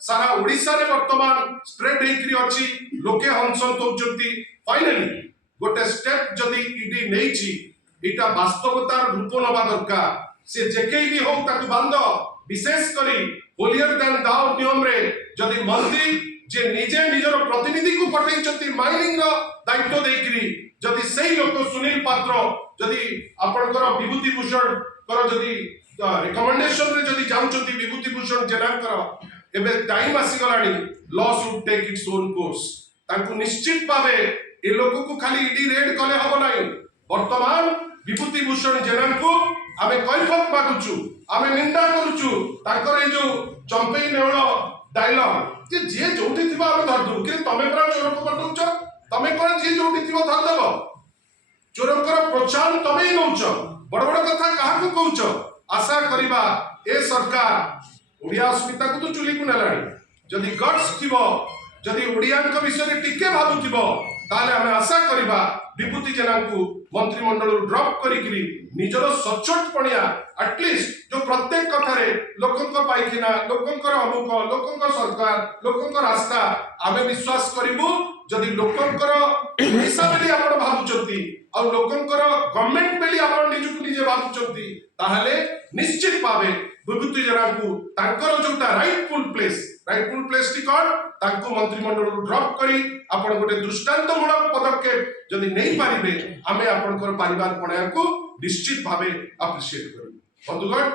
सारा ओडिशा रे वर्तमान स्प्रेड हेकरी अछि लोके हंसंत होचंती फाइनली गोटे स्टेप जदी ईडी नेइची इटा वास्तवतार रूप नबा दरकार से जेकेई भी हो ताकु बांध विशेष करी होलियर देन दाउ नियम रे जदी मंत्री जे निजे निजर प्रतिनिधि को पठैचंती माइनिंग रो दायित्व देकरी जदी सेही लोक सुनील पात्र जदी आपनकर विभूति भूषण कर जदी रिकमेंडेशन रे जदी जाउचंती विभूति भूषण जेनाकर एबे टाइम आसी गलानी law should take its own course तांको निश्चित भावे ए लोक को खाली ईडी रेड कले हबो नाही वर्तमान विभूति भूषण जेनाको आमे कैफत मागुचु आमे निंदा करूचु तांकर ए जो चंपेई नेवळ डायलॉग जे जोठी थिबा आमे धर दउ कि तमे पर चोर को पटउछ तमे कोन जे जोठी थिबा धर देबो चोरकर प्रोत्साहन तमे नउछ बड़ बड़ कथा काहा को कहउछ आशा करिबा ए सरकार ओडिया अस्मिता को तो चुली को नेलाणी जदि गट्स थिबो जदि ओडियानक विषय टिके भाबुथिबो ताले हमें आशा करिबा विभूति जेनांकु मंत्रिमंडल ड्रॉप करिकरी निजर सचोट पणिया एटलीस्ट जो प्रत्येक कथारे लोकंक पाइकिना लोकंकर अमुक लोकंक सरकार लोकंक रास्ता आमे विश्वास करिबु जदि लोकंकर पैसा बेली आपण भाबुचंती आ लोकंकर गवर्नमेंट बेली आपण निजुक निजे भाबुचंती ताहाले निश्चित पावे विभूति जेनांकु तांकर जोटा राइटफुल प्लेस टी कोन तांको मंत्रिमंडल ड्रॉप करी आपण गोटे दृष्टांतमूलक पदक्षेप जदि नहीं पारिबे आमे आपनकर परिवार पणया को निश्चित भावे अप्रिशिएट करू बंधुगण।